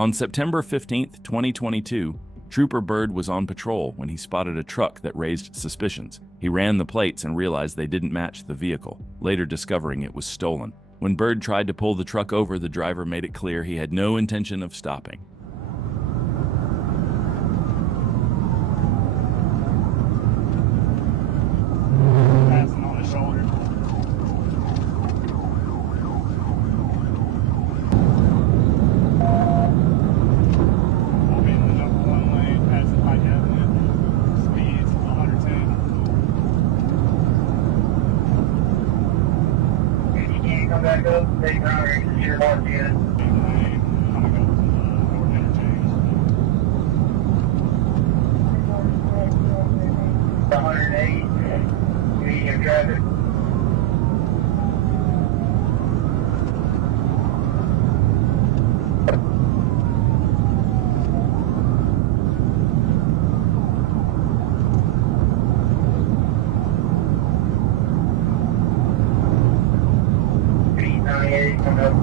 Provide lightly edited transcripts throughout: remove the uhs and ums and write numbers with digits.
On September 15, 2022, Trooper Byrd was on patrol when he spotted a truck that raised suspicions. He ran the plates and realized they didn't match the vehicle, later discovering it was stolen. When Byrd tried to pull the truck over, the driver made it clear he had no intention of stopping. Passing on his shoulder. Come back up, take power exit, your mark unit. Coming up North Interchange. 108, medium traffic. Coming up.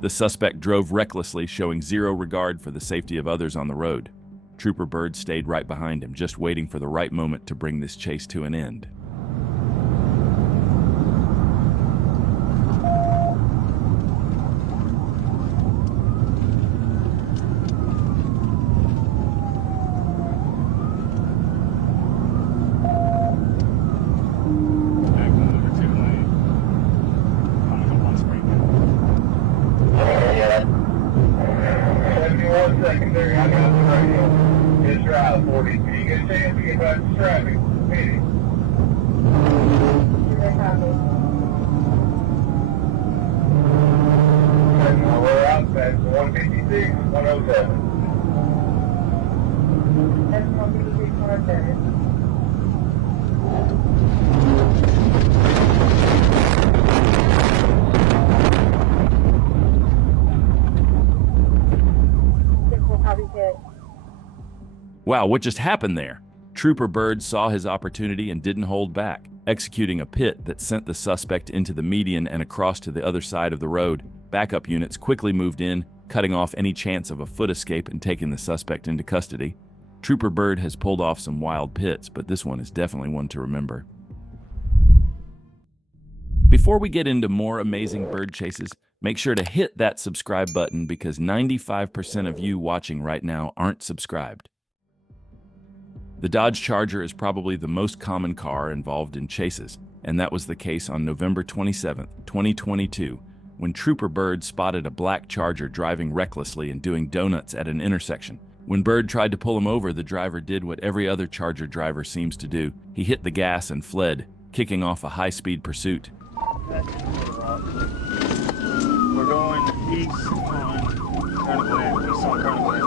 The suspect drove recklessly, showing zero regard for the safety of others on the road. Trooper Byrd stayed right behind him, just waiting for the right moment to bring this chase to an end. Secondary, I got the radio. It's Drive 40. Can you get a chance to get back to traffic? Meeting. We're out. That's 156, 107. That's 156, 107. Wow, what just happened there? Trooper Byrd saw his opportunity and didn't hold back, executing a pit that sent the suspect into the median and across to the other side of the road. Backup units quickly moved in, cutting off any chance of a foot escape and taking the suspect into custody. Trooper Byrd has pulled off some wild pits, but this one is definitely one to remember. Before we get into more amazing bird chases, make sure to hit that subscribe button because 95% of you watching right now aren't subscribed. The Dodge Charger is probably the most common car involved in chases, and that was the case on November 27, 2022, when Trooper Byrd spotted a black Charger driving recklessly and doing donuts at an intersection. When Byrd tried to pull him over, the driver did what every other Charger driver seems to do. He hit the gas and fled, kicking off a high-speed pursuit. We're going east on Kernoway. East on Kernoway.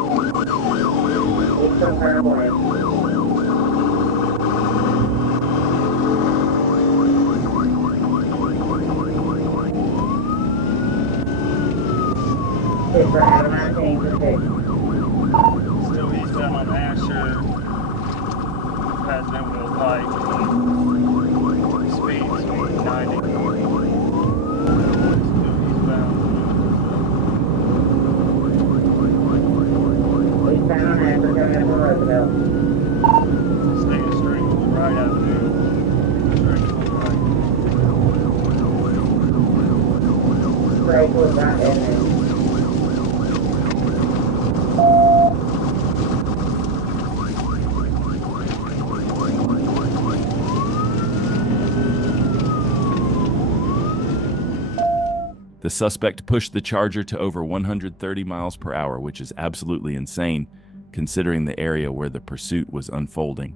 East on Kernoway. For out of my thing to fix. Still eastbound on Asher. Past Denville Pike. Speed 90. Still eastbound. Eastbound on Asher, coming up on Roosevelt. Staying straight, right avenue. Straight to the right. Straight to the right avenue. The suspect pushed the Charger to over 130 miles per hour, which is absolutely insane, considering the area where the pursuit was unfolding.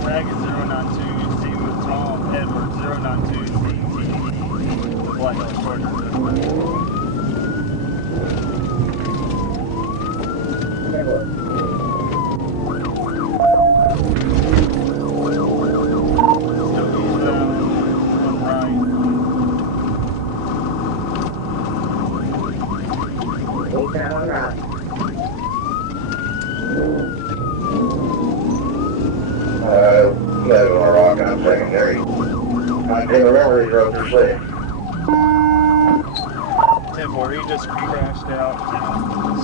Dragon 092, Steve with Tom, Edward 092, DT, the Black Hawk Charger. Still eastbound on right. You gotta go to rock on secondary. I can't remember these roads are safe. 10-4, he just crashed out.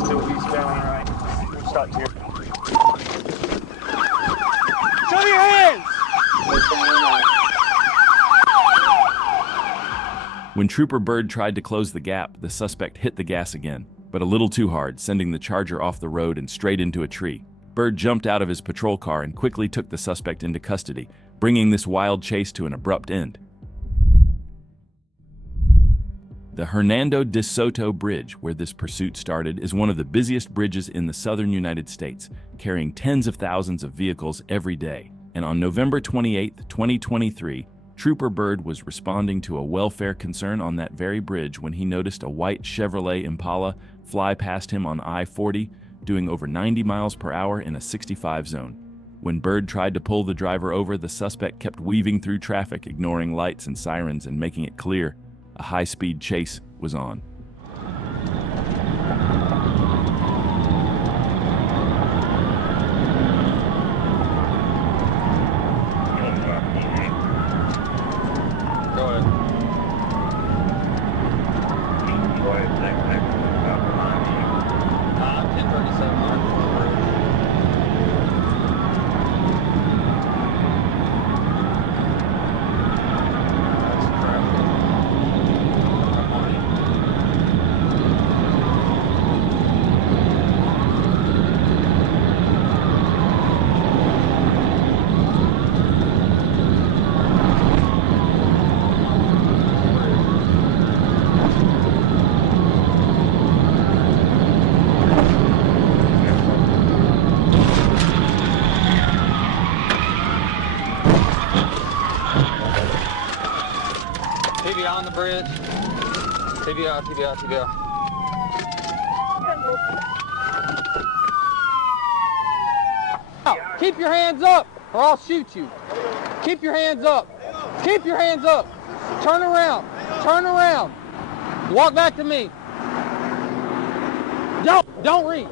Still eastbound, right? We'll stop here. Show your hands! When Trooper Byrd tried to close the gap, the suspect hit the gas again, but a little too hard, sending the Charger off the road and straight into a tree. Byrd jumped out of his patrol car and quickly took the suspect into custody, bringing this wild chase to an abrupt end. The Hernando de Soto Bridge, where this pursuit started, is one of the busiest bridges in the southern United States, carrying tens of thousands of vehicles every day. And on November 28, 2023, Trooper Byrd was responding to a welfare concern on that very bridge when he noticed a white Chevrolet Impala fly past him on I-40, doing over 90 miles per hour in a 65 zone. When Byrd tried to pull the driver over, the suspect kept weaving through traffic, ignoring lights and sirens and making it clear a high-speed chase was on. TBI on the bridge. TBI, TBI, TBI. Keep your hands up or I'll shoot you. Keep your hands up. Keep your hands up. Turn around. Turn around. Walk back to me. Don't reach.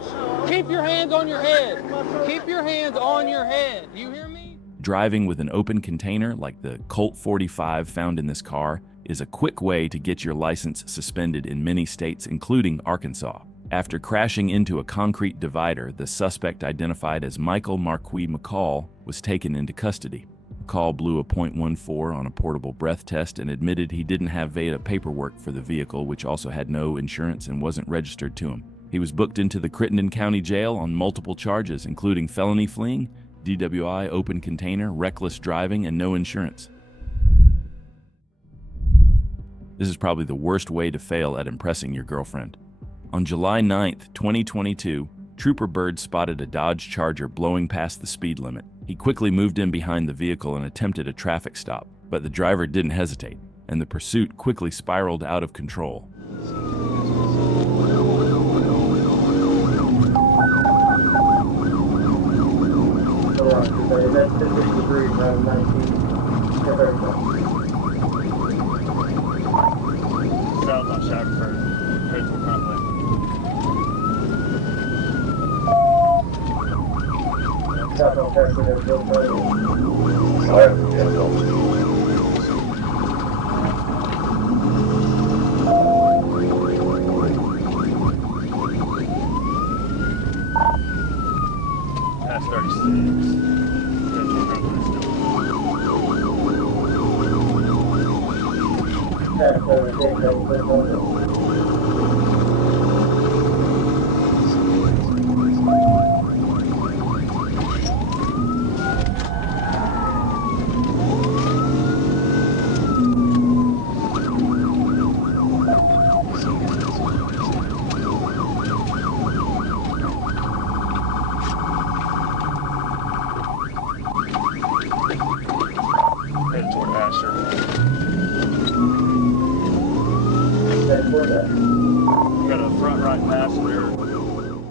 Keep your hands on your head. Keep your hands on your head. You hear me? Driving with an open container like the Colt 45 found in this car is a quick way to get your license suspended in many states, including Arkansas. After crashing into a concrete divider, the suspect, identified as Michael Marquis McCall, was taken into custody. McCall blew a .14 on a portable breath test and admitted he didn't have VADA paperwork for the vehicle, which also had no insurance and wasn't registered to him. He was booked into the Crittenden County Jail on multiple charges, including felony fleeing, DWI, open container, reckless driving, and no insurance. This is probably the worst way to fail at impressing your girlfriend. On July 9th, 2022, Trooper Byrd spotted a Dodge Charger blowing past the speed limit. He quickly moved in behind the vehicle and attempted a traffic stop, but the driver didn't hesitate, and the pursuit quickly spiraled out of control. South on Shackelford, Faithful Company. Past 36. Faithful Company still. Headed toward Asher. We got a front right passenger.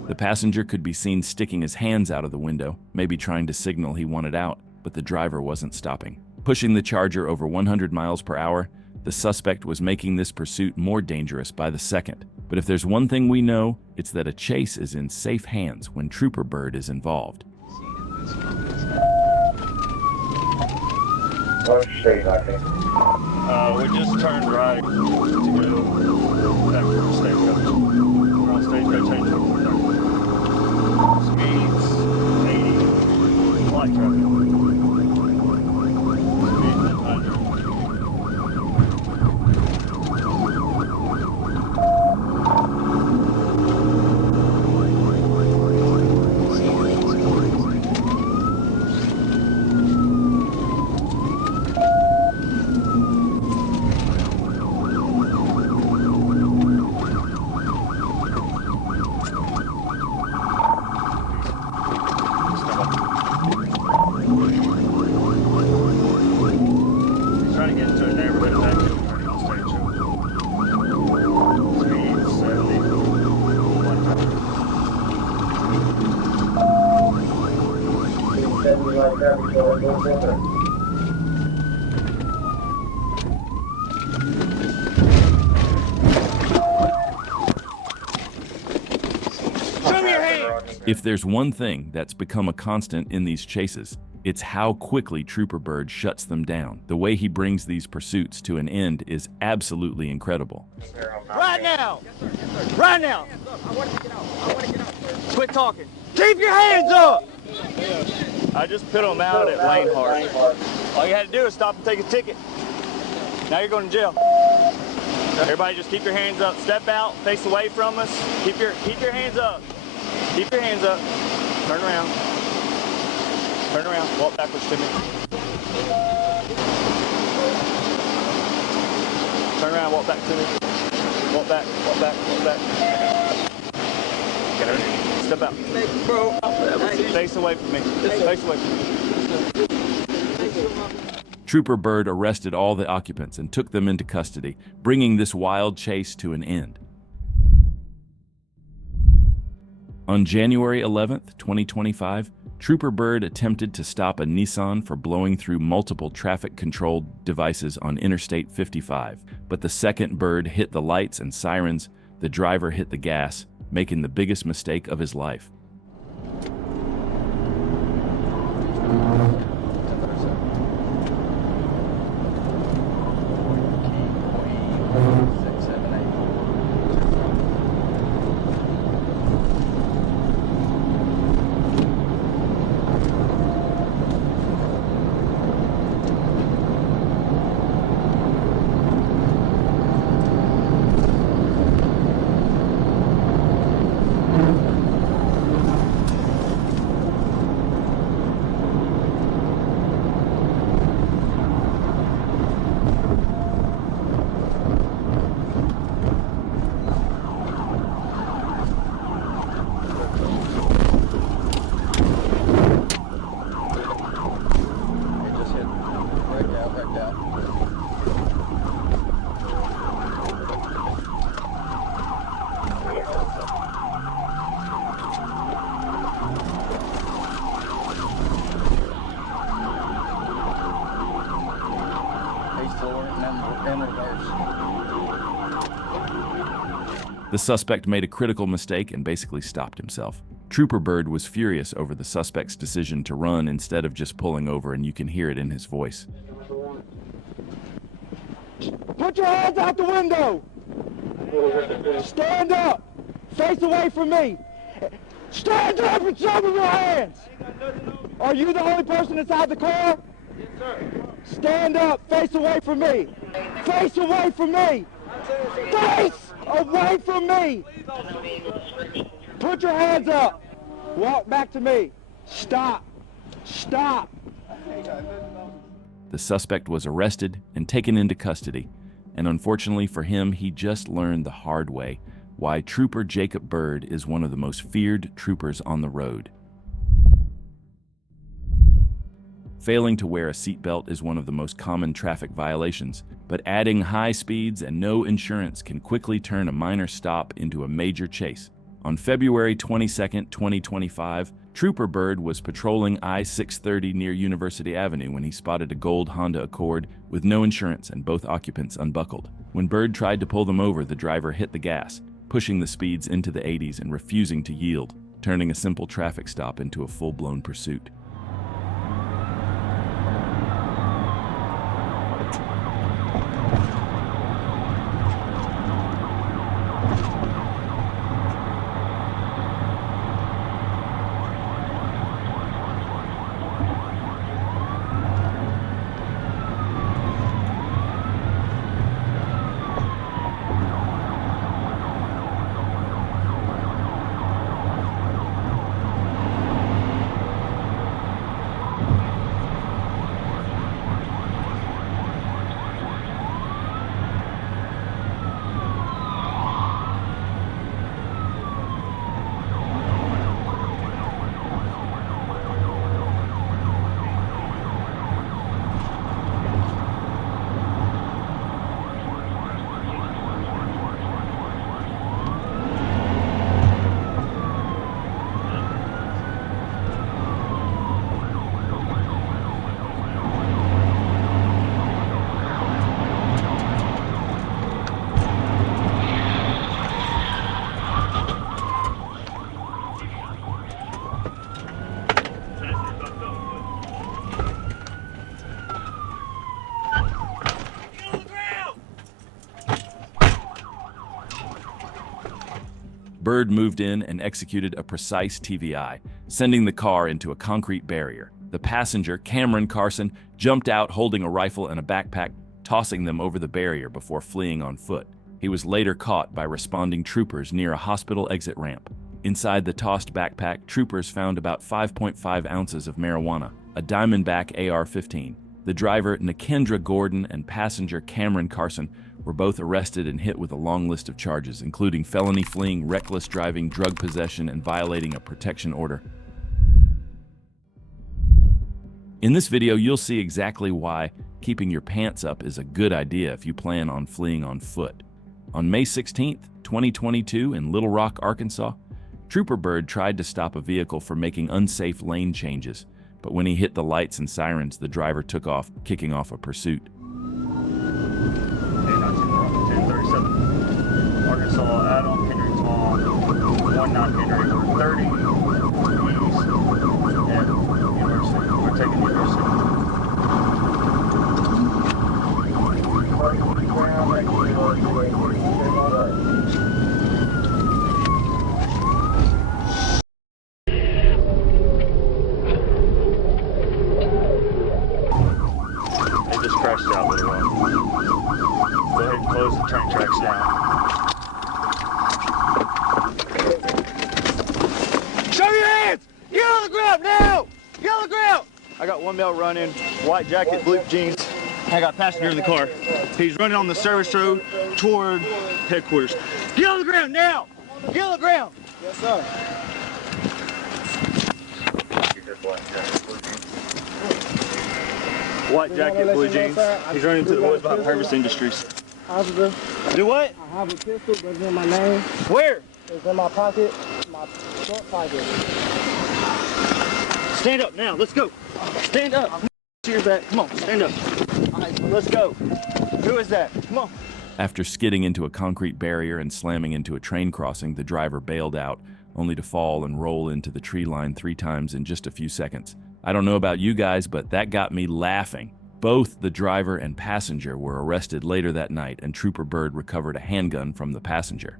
The passenger could be seen sticking his hands out of the window, maybe trying to signal he wanted out, but the driver wasn't stopping. Pushing the Charger over 100 miles per hour, the suspect was making this pursuit more dangerous by the second. But if there's one thing we know, it's that a chase is in safe hands when Trooper Byrd is involved. What's your state like it? We just turned right to go back to the stagecoach. We're on stagecoach 824. Speeds 80, light traffic. Speeds 100. Trying to get into a neighborhood and actually turning on stagecoach. Speed 70. Light traffic, go ahead. Show me your hand! If there's one thing that's become a constant in these chases, it's how quickly Trooper Byrd shuts them down. The way he brings these pursuits to an end is absolutely incredible. Right now! Right now! Quit talking. Keep your hands up! I just put them out at Lane Hart. All you had to do is stop and take a ticket. Now you're going to jail. Everybody just keep your hands up. Step out, face away from us. Keep your hands up. Keep your hands up. Turn around. Turn around. Walk backwards to me. Turn around, walk back to me. Walk back, walk back, walk back. Get her. Step out. Face away from me. Face away from me. Trooper Byrd arrested all the occupants and took them into custody, bringing this wild chase to an end. On January 11th, 2025, Trooper Byrd attempted to stop a Nissan for blowing through multiple traffic-controlled devices on Interstate 55, but the second Byrd hit the lights and sirens, the driver hit the gas, making the biggest mistake of his life. The suspect made a critical mistake and basically stopped himself. Trooper Byrd was furious over the suspect's decision to run instead of just pulling over, and you can hear it in his voice. Put your hands out the window! Stand up! Face away from me! Stand up and show me your hands! Are you the only person inside the car? Yes, sir. Stand up! Face away from me! Face away from me! Face away from me! Put your hands up! Walk back to me! Stop! Stop! The suspect was arrested and taken into custody, and unfortunately for him, he just learned the hard way why Trooper Jacob Byrd is one of the most feared troopers on the road. Failing to wear a seatbelt is one of the most common traffic violations, but adding high speeds and no insurance can quickly turn a minor stop into a major chase. On February 22, 2025, Trooper Byrd was patrolling I-630 near University Avenue when he spotted a gold Honda Accord with no insurance and both occupants unbuckled. When Byrd tried to pull them over, the driver hit the gas, pushing the speeds into the 80s and refusing to yield, turning a simple traffic stop into a full-blown pursuit. Byrd moved in and executed a precise TVI, sending the car into a concrete barrier. The passenger, Cameron Carson, jumped out holding a rifle and a backpack, tossing them over the barrier before fleeing on foot. He was later caught by responding troopers near a hospital exit ramp. Inside the tossed backpack, troopers found about 5.5 ounces of marijuana, a Diamondback AR-15. The driver, Nikendra Gordon, and passenger Cameron Carson were both arrested and hit with a long list of charges, including felony fleeing, reckless driving, drug possession, and violating a protection order. In this video, you'll see exactly why keeping your pants up is a good idea if you plan on fleeing on foot. On May 16, 2022, in Little Rock, Arkansas, Trooper Byrd tried to stop a vehicle for making unsafe lane changes, but when he hit the lights and sirens, the driver took off, kicking off a pursuit. 1037 Arkansas, Adam, Henry Tom, 19 Henry, 30 east, and University. We're taking University. They just crashed out with a run. Go ahead and close the train tracks down. Show your hands! Get on the ground now! Get on the ground! I got one male running, white jacket, blue jeans. I got a passenger in the car. He's running on the service road toward headquarters. Get on the ground now! Get on the ground! Yes, sir. White jacket, blue jeans. He's running to the woods behind Purvis Industries. Officer, Do what? I have a pistol that's in my name. Where? It's in my pocket, my front pocket. Stand up now. Let's go. Stand up. To your back. Come on. Stand up. All right, let's go. Who is that? Come on. After skidding into a concrete barrier and slamming into a train crossing, the driver bailed out, only to fall and roll into the tree line 3 times in just a few seconds. I don't know about you guys, but that got me laughing. Both the driver and passenger were arrested later that night, and Trooper Byrd recovered a handgun from the passenger.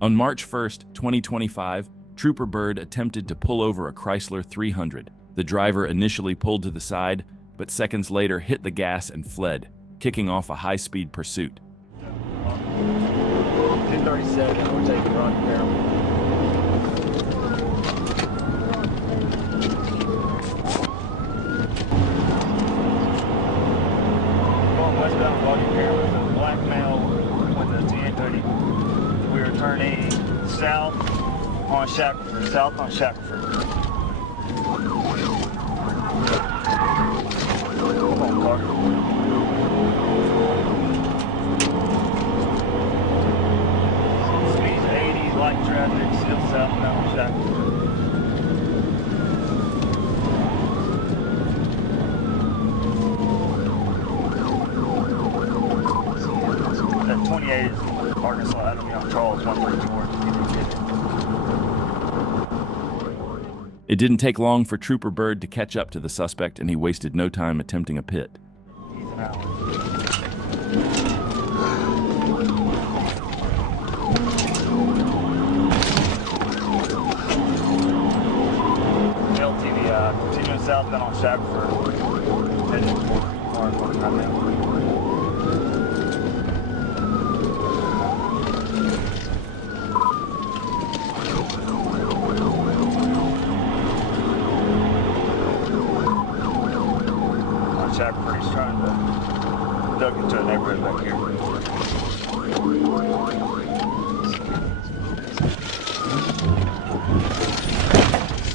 On March 1st, 2025, Trooper Byrd attempted to pull over a Chrysler 300. The driver initially pulled to the side, but seconds later hit the gas and fled, kicking off a high-speed pursuit. 1037. We're taking run barrel. Westbound walking here with a black male with a 1030. We are turning south on Shackelford. South on Shackelford. Come on, car. Speed's 80, light traffic, still southbound on Shackelford. That 28 is Arkansas, Adam Young Charles, 134. It didn't take long for Trooper Byrd to catch up to the suspect, and he wasted no time attempting a pit. He's an hour. LTV, continuing southbound on Shackelford, heading toward Orange right now. Shackelford, he's trying to duck into a neighborhood back here.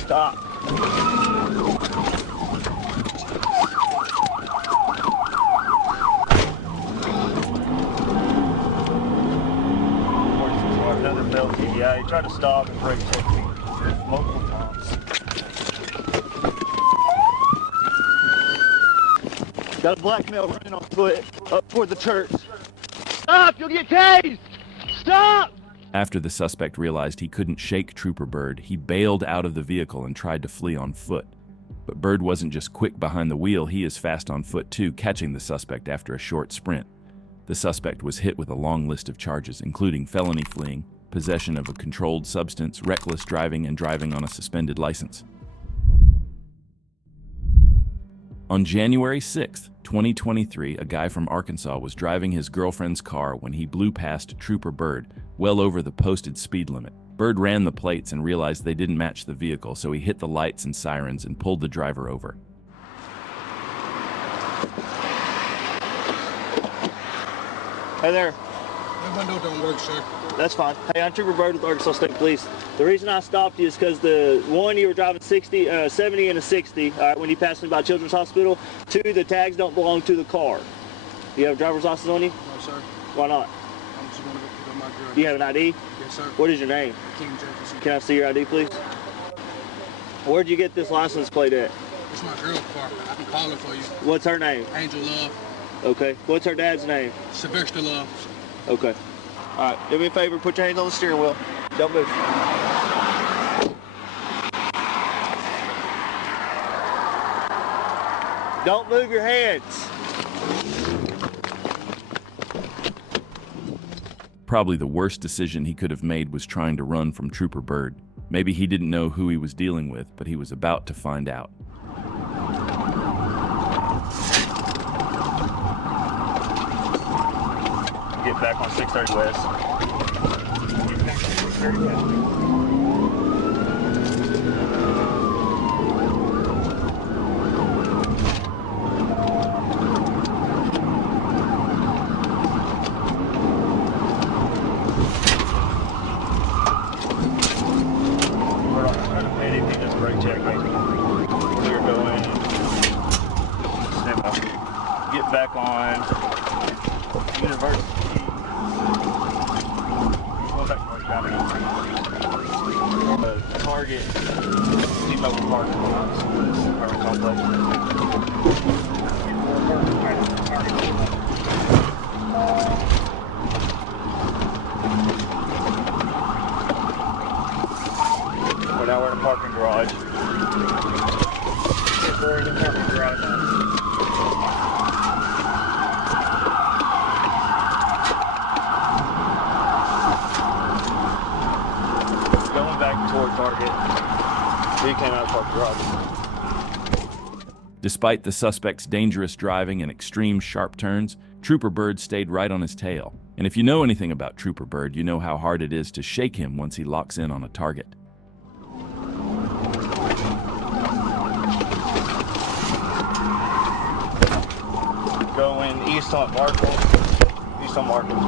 Stop. Another male TDI. He tried to stop and brake check me multiple times. Got a black male running on foot up toward the church. Stop! You'll get tased! Stop! After the suspect realized he couldn't shake Trooper Byrd, he bailed out of the vehicle and tried to flee on foot. But Byrd wasn't just quick behind the wheel, he is fast on foot too, catching the suspect after a short sprint. The suspect was hit with a long list of charges, including felony fleeing, possession of a controlled substance, reckless driving, and driving on a suspended license. On January 6, 2023, a guy from Arkansas was driving his girlfriend's car when he blew past Trooper Byrd, well over the posted speed limit. Byrd ran the plates and realized they didn't match the vehicle, so he hit the lights and sirens and pulled the driver over. Hey there. That window don't work, sir. That's fine. Hey, I'm Trooper Byrd with Arkansas State Police. The reason I stopped you is because you were driving 70 and a 60 when you passed me by Children's Hospital. 2, the tags don't belong to the car. Do you have a driver's license on you? No, sir. Why not? I'm just going to go pick up my girl. Do you have an ID? Yes, sir. What is your name? King Jefferson. Can I see your ID, please? Where'd you get this license plate at? It's my girl's car. I can call her for you. What's her name? Angel Love. Okay. What's her dad's name? Sylvester Love. Okay. All right. Do me a favor. Put your hands on the steering wheel. Don't move. Don't move your hands. Probably the worst decision he could have made was trying to run from Trooper Byrd. Maybe he didn't know who he was dealing with, but he was about to find out. Get back on 630 West. Get back on University. Go back to where you're driving. Target. T-Mobile parking lot. Apartment complex. Now we're in a parking garage. We're in a parking garage now. Going back toward Target. He came out of parking garage. Despite the suspect's dangerous driving and extreme sharp turns, Trooper Byrd stayed right on his tail. And if you know anything about Trooper Byrd, you know how hard it is to shake him once he locks in on a target. Going east on Markle. East on Markle.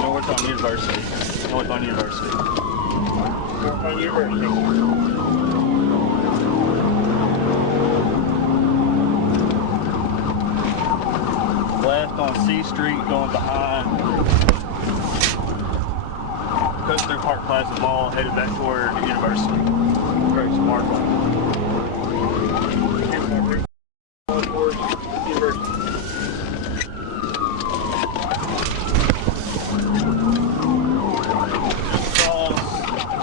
North on University. North on University. North on University. Left on C Street, going behind. Coast through Park Plaza Mall, headed back toward the University. Grace Markle.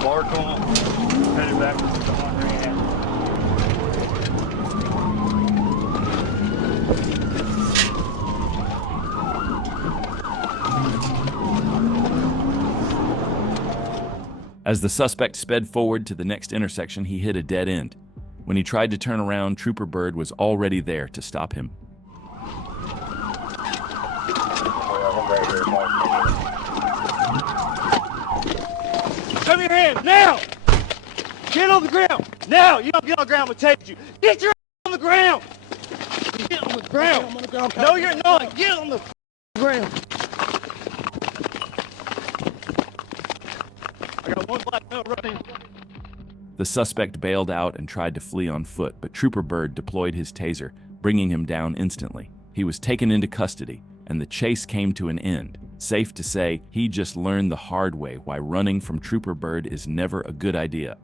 Markle, headed back to the Laundry. As the suspect sped forward to the next intersection, he hit a dead end. When he tried to turn around, Trooper Byrd was already there to stop him. Come your hands now! Get on the ground! Now! You don't get on the ground, I'm gonna take you. Get your on the ground! Get on the ground! No, you're not! Get on the ground! I got one black belt running. The suspect bailed out and tried to flee on foot, but Trooper Byrd deployed his taser, bringing him down instantly. He was taken into custody, and the chase came to an end. Safe to say, he just learned the hard way why running from Trooper Byrd is never a good idea.